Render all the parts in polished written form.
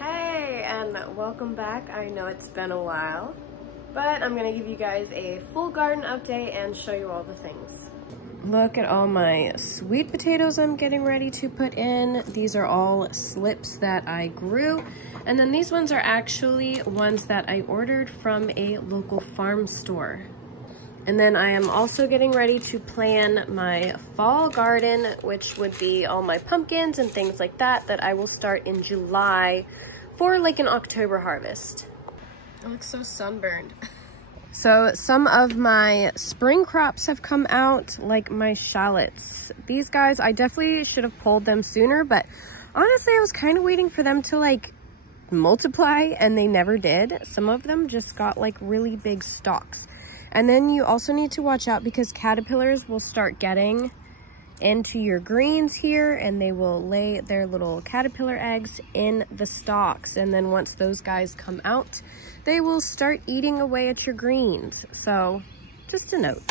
Hey, and welcome back. I know it's been a while, but I'm gonna give you guys a full garden update and show you all the things. Look at all my sweet potatoes I'm getting ready to put in. These are all slips that I grew. And then these ones are actually ones that I ordered from a local farm store. And then I am also getting ready to plan my fall garden, which would be all my pumpkins and things like that I will start in July for like an October harvest. I look so sunburned. So some of my spring crops have come out, like my shallots. These guys, I definitely should have pulled them sooner, but honestly, I was kind of waiting for them to like multiply and they never did. Some of them just got like really big stalks. And then you also need to watch out because caterpillars will start getting into your greens here and they will lay their little caterpillar eggs in the stalks. And then once those guys come out, they will start eating away at your greens. So just a note.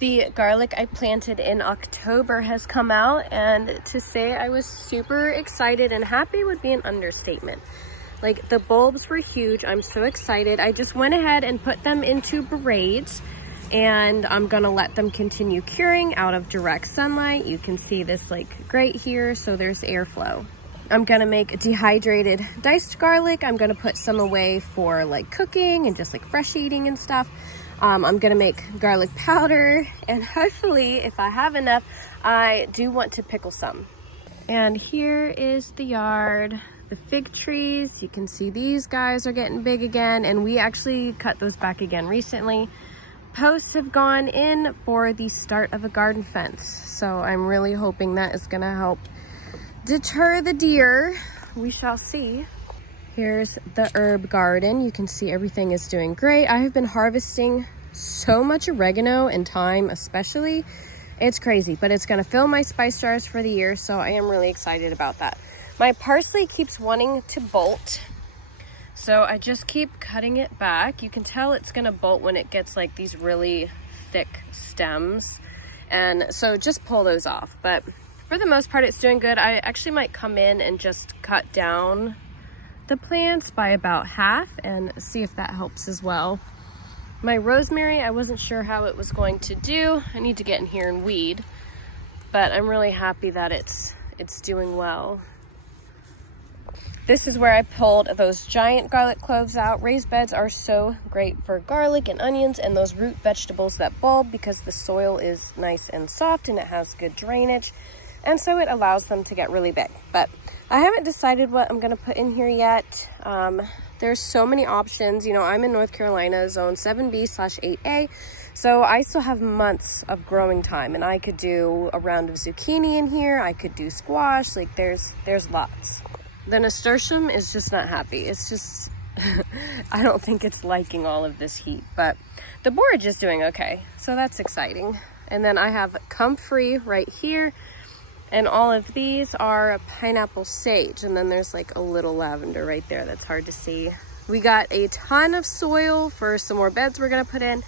The garlic I planted in October has come out, and to say I was super excited and happy would be an understatement. Like, the bulbs were huge. I'm so excited. I just went ahead and put them into braids, and I'm gonna let them continue curing out of direct sunlight. You can see this like grate here, so there's airflow. I'm gonna make dehydrated diced garlic. I'm gonna put some away for like cooking and just like fresh eating and stuff. I'm gonna make garlic powder, and hopefully, if I have enough, I do want to pickle some. And here is the yard. The fig trees, you can see these guys are getting big again, and we actually cut those back again recently. Posts have gone in for the start of a garden fence, so I'm really hoping that is gonna help deter the deer. We shall see. Here's the herb garden. You can see everything is doing great. I have been harvesting so much oregano and thyme especially. It's crazy, but it's gonna fill my spice jars for the year, so I am really excited about that. My parsley keeps wanting to bolt, so I just keep cutting it back. You can tell it's gonna bolt when it gets like these really thick stems, and so just pull those off. But for the most part, it's doing good. I actually might come in and just cut down the plants by about half and see if that helps as well. My rosemary, I wasn't sure how it was going to do. I need to get in here and weed, but I'm really happy that it's doing well. This is where I pulled those giant garlic cloves out. Raised beds are so great for garlic and onions and those root vegetables that bulb because the soil is nice and soft and it has good drainage. And so it allows them to get really big. But I haven't decided what I'm gonna put in here yet. There's so many options. You know, I'm in North Carolina, zone 7B/8A. So I still have months of growing time, and I could do a round of zucchini in here. I could do squash, like there's lots. The nasturtium is just not happy. It's just, I don't think it's liking all of this heat, but the borage is doing okay. So that's exciting. And then I have comfrey right here. And all of these are pineapple sage. And then there's like a little lavender right there that's hard to see. We got a ton of soil for some more beds we're gonna put in.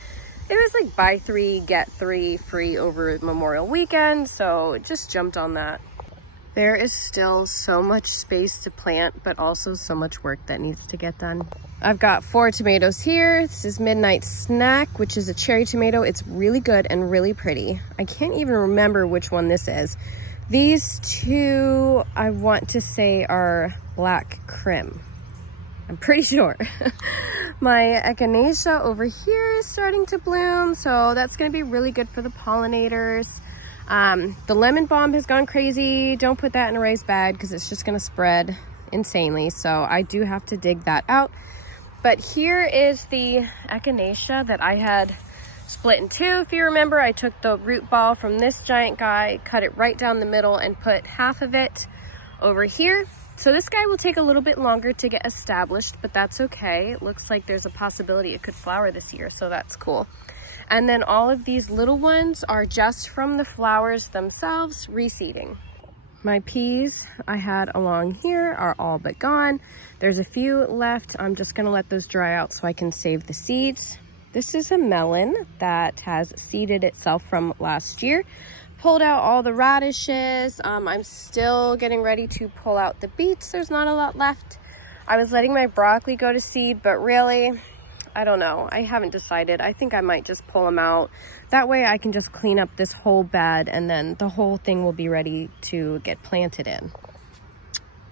It was like buy 3, get 3 free over Memorial weekend. So just jumped on that. There is still so much space to plant, but also so much work that needs to get done. I've got 4 tomatoes here. This is Midnight Snack, which is a cherry tomato. It's really good and really pretty. I can't even remember which one this is. These two, I want to say, are black crim. I'm pretty sure. My echinacea over here is starting to bloom, so that's gonna be really good for the pollinators. The lemon balm has gone crazy. Don't put that in a raised bed because it's just gonna spread insanely. So I do have to dig that out. But here is the echinacea that I had split in two. If you remember, I took the root ball from this giant guy, cut it right down the middle and put half of it over here. So this guy will take a little bit longer to get established, but that's okay. It looks like there's a possibility it could flower this year, so that's cool. And then all of these little ones are just from the flowers themselves reseeding. My peas I had along here are all but gone. There's a few left. I'm just gonna let those dry out so I can save the seeds. This is a melon that has seeded itself from last year. Pulled out all the radishes. I'm still getting ready to pull out the beets. There's not a lot left. I was letting my broccoli go to seed, but really, I don't know. I haven't decided. I think I might just pull them out. That way I can just clean up this whole bed and then the whole thing will be ready to get planted in.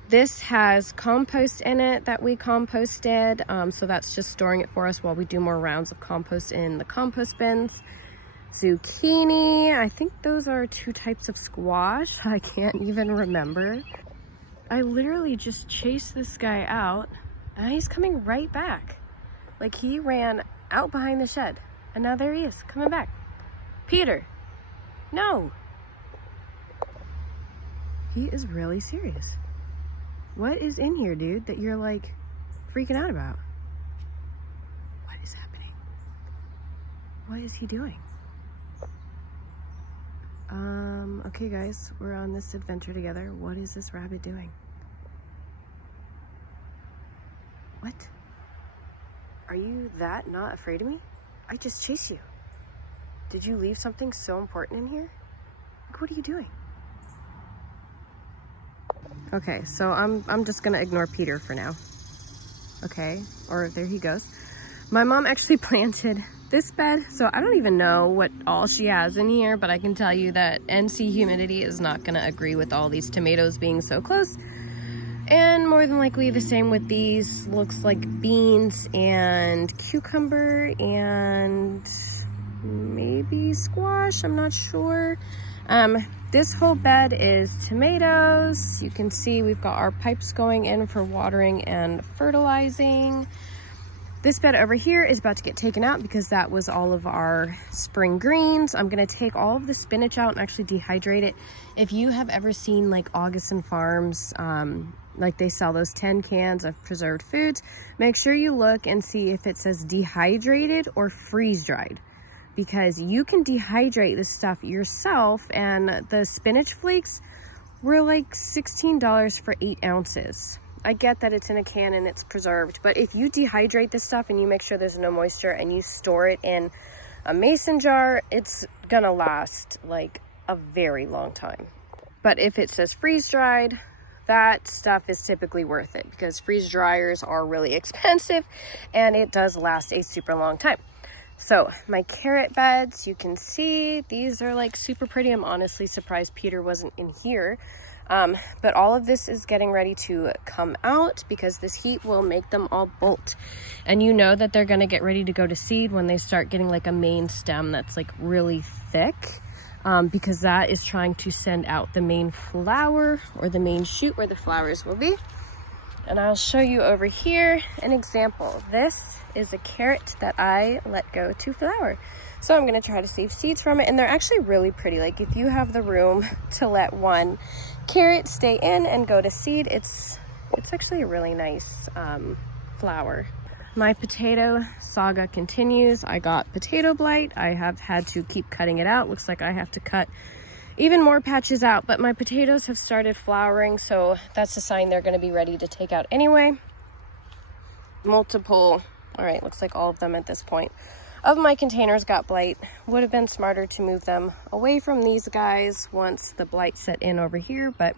This has compost in it that we composted. So that's just storing it for us while we do more rounds of compost in the compost bins. Zucchini, I think those are 2 types of squash. I can't even remember. I literally just chased this guy out and he's coming right back. Like he ran out behind the shed and now there he is coming back. Peter, no. He is really serious. What is in here, dude, that you're like freaking out about? What is happening? What is he doing? Okay guys, we're on this adventure together. What is this rabbit doing? What? Are you that not afraid of me? I just chased you. Did you leave something so important in here? Like, what are you doing? Okay, so I'm just gonna ignore Peter for now. Okay, or there he goes. My mom actually planted this bed, so I don't even know what all she has in here, but I can tell you that NC humidity is not gonna agree with all these tomatoes being so close. And more than likely the same with these. Looks like beans and cucumber and maybe squash, I'm not sure. This whole bed is tomatoes. You can see we've got our pipes going in for watering and fertilizing. This bed over here is about to get taken out because that was all of our spring greens. I'm gonna take all of the spinach out and actually dehydrate it. If you have ever seen like Augustin Farms, like they sell those 10 cans of preserved foods, make sure you look and see if it says dehydrated or freeze dried, because you can dehydrate this stuff yourself. And the spinach flakes were like $16 for 8 ounces. I get that it's in a can and it's preserved, but if you dehydrate this stuff and you make sure there's no moisture and you store it in a mason jar, it's gonna last like a very long time. But if it says freeze dried, that stuff is typically worth it because freeze dryers are really expensive and it does last a super long time. So my carrot beds, you can see these are like super pretty. I'm honestly surprised Peter wasn't in here. But all of this is getting ready to come out because this heat will make them all bolt. And you know that they're gonna get ready to go to seed when they start getting like a main stem that's like really thick, because that is trying to send out the main flower or the main shoot where the flowers will be. And I'll show you over here an example. This is a carrot that I let go to flower. So I'm gonna try to save seeds from it, and they're actually really pretty. Like if you have the room to let one carrot stay in and go to seed, it's actually a really nice flower. My potato saga continues. I got potato blight. I have had to keep cutting it out. Looks like I have to cut even more patches out, but my potatoes have started flowering, so that's a sign they're gonna be ready to take out anyway. Multiple, all right, looks like all of them at this point, of my containers got blight. Would have been smarter to move them away from these guys once the blight set in over here, but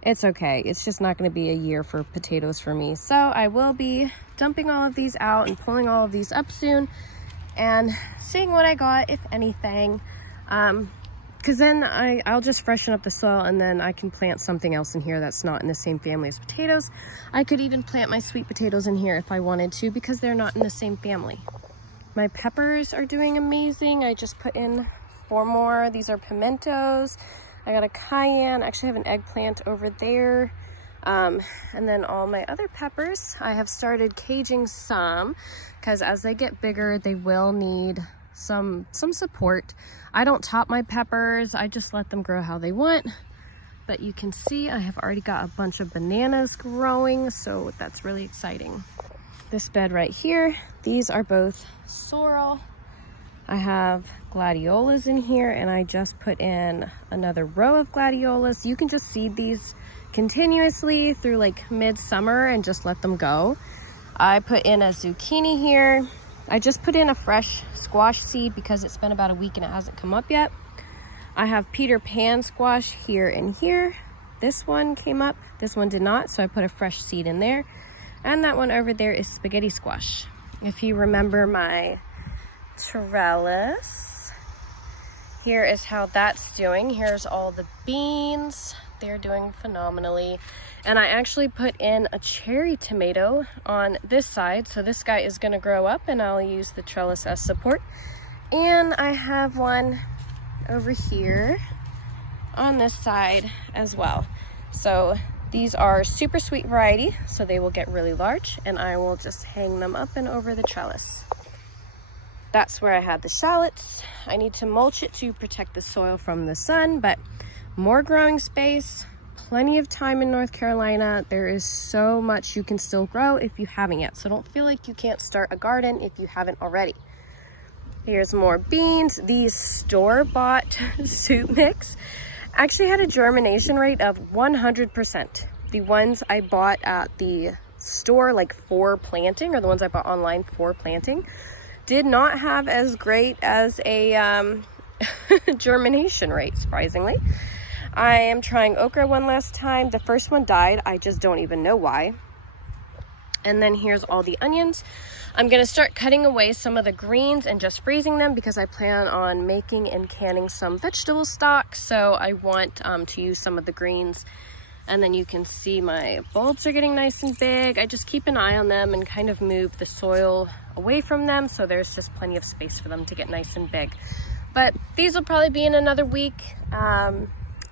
it's okay. It's just not going to be a year for potatoes for me. So I will be dumping all of these out and pulling all of these up soon and seeing what I got, if anything. Because then I'll just freshen up the soil and then I can plant something else in here that's not in the same family as potatoes. I could even plant my sweet potatoes in here if I wanted to because they're not in the same family. My peppers are doing amazing. I just put in 4 more. These are pimentos. I got a cayenne. I actually have an eggplant over there. And then all my other peppers, I have started caging some because as they get bigger, they will need some support. I don't top my peppers. I just let them grow how they want. But you can see I have already got a bunch of bananas growing, so that's really exciting. This bed right here, these are both sorrel. I have gladiolas in here and I just put in another row of gladiolas. You can just seed these continuously through like midsummer and just let them go. I put in a zucchini here. I just put in a fresh squash seed because it's been about a week and it hasn't come up yet. I have Peter Pan squash here and here. This one came up, this one did not, so I put a fresh seed in there. And that one over there is spaghetti squash. If you remember my trellis, here is how that's doing. Here's all the beans. They're doing phenomenally. And I actually put in a cherry tomato on this side. So this guy is gonna grow up and I'll use the trellis as support. And I have one over here on this side as well. So these are super sweet variety, so they will get really large, and I will just hang them up and over the trellis. That's where I had the shallots. I need to mulch it to protect the soil from the sun, but more growing space, plenty of time in North Carolina. There is so much you can still grow if you haven't yet, so don't feel like you can't start a garden if you haven't already. Here's more beans. These store-bought soup mix actually had a germination rate of 100%. The ones I bought at the store, like for planting, or the ones I bought online for planting, did not have as great as a germination rate, surprisingly. I am trying okra one last time. The first one died. I just don't even know why. And then here's all the onions. I'm gonna start cutting away some of the greens and just freezing them because I plan on making and canning some vegetable stock. So I want to use some of the greens. And then you can see my bulbs are getting nice and big. I just keep an eye on them and kind of move the soil away from them so there's just plenty of space for them to get nice and big. But these will probably be in another week.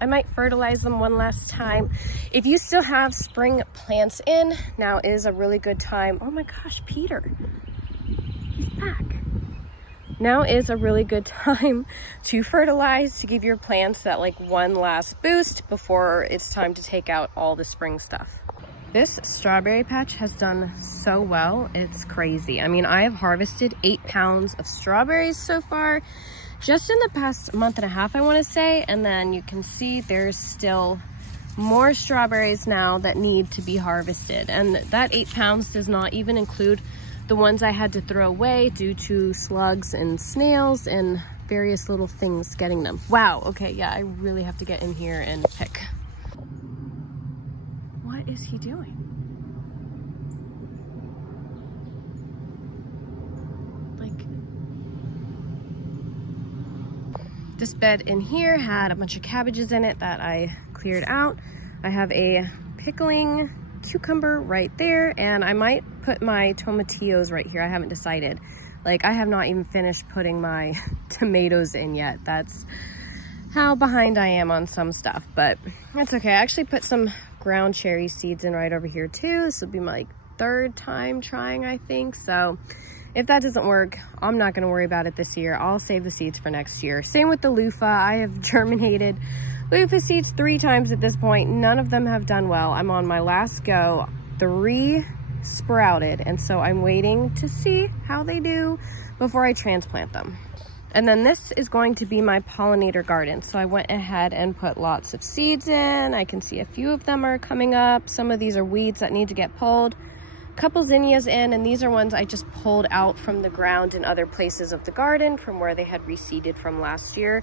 I might fertilize them one last time. If you still have spring plants in, now is a really good time. Oh my gosh, Peter, he's back. Now is a really good time to fertilize, to give your plants that like one last boost before it's time to take out all the spring stuff. This strawberry patch has done so well, it's crazy. I mean, I have harvested 8 pounds of strawberries so far, just in the past month and a half, I want to say. And then you can see there's still more strawberries now that need to be harvested. And that 8 pounds does not even include the ones I had to throw away due to slugs and snails and various little things getting them. Wow, okay, yeah, I really have to get in here and pick. What is he doing? This bed in here had a bunch of cabbages in it that I cleared out. I have a pickling cucumber right there, and I might put my tomatillos right here. I haven't decided. Like, I have not even finished putting my tomatoes in yet. That's how behind I am on some stuff, but that's okay. I actually put some ground cherry seeds in right over here too. This will be my 3rd time trying, I think. So if that doesn't work, I'm not going to worry about it this year. I'll save the seeds for next year. Same with the loofah. I have germinated loofah seeds 3 times at this point. None of them have done well. I'm on my last go. 3 sprouted, and so I'm waiting to see how they do before I transplant them. And then this is going to be my pollinator garden. So I went ahead and put lots of seeds in. I can see a few of them are coming up. Some of these are weeds that need to get pulled. Couple zinnias in, and these are ones I just pulled out from the ground in other places of the garden from where they had reseeded from last year.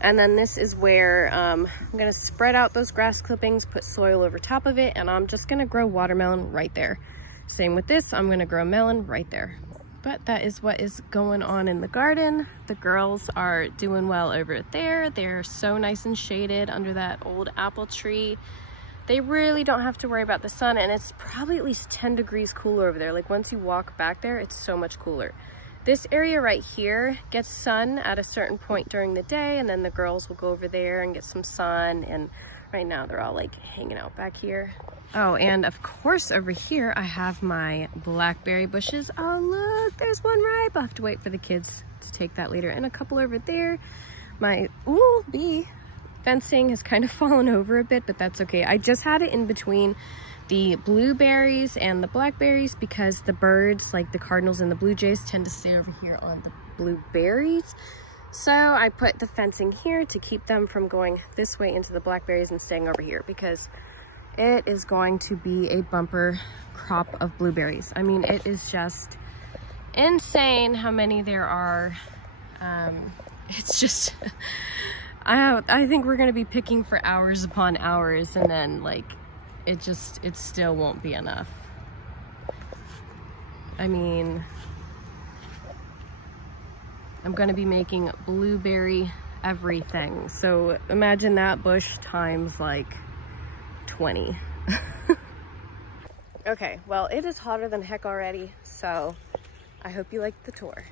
And then this is where I'm gonna spread out those grass clippings, put soil over top of it, and I'm just gonna grow watermelon right there. Same with this, I'm gonna grow melon right there. But that is what is going on in the garden. The girls are doing well over there. They're so nice and shaded under that old apple tree. They really don't have to worry about the sun, and it's probably at least 10 degrees cooler over there. Like, once you walk back there, it's so much cooler. This area right here gets sun at a certain point during the day, and then the girls will go over there and get some sun, and right now they're all like hanging out back here. Oh, and of course over here I have my blackberry bushes. Oh look, there's one ripe. I'll have to wait for the kids to take that later, and a couple over there. My bee fencing has kind of fallen over a bit, but that's okay. I just had it in between the blueberries and the blackberries because the birds, like the cardinals and the blue jays, tend to stay over here on the blueberries. So I put the fencing here to keep them from going this way into the blackberries and staying over here, because it is going to be a bumper crop of blueberries. I mean, it is just insane how many there are. It's just I think we're gonna be picking for hours upon hours, and then like it still won't be enough. I mean, I'm gonna be making blueberry everything. So imagine that bush times like 20. Okay, well, it is hotter than heck already, so I hope you liked the tour.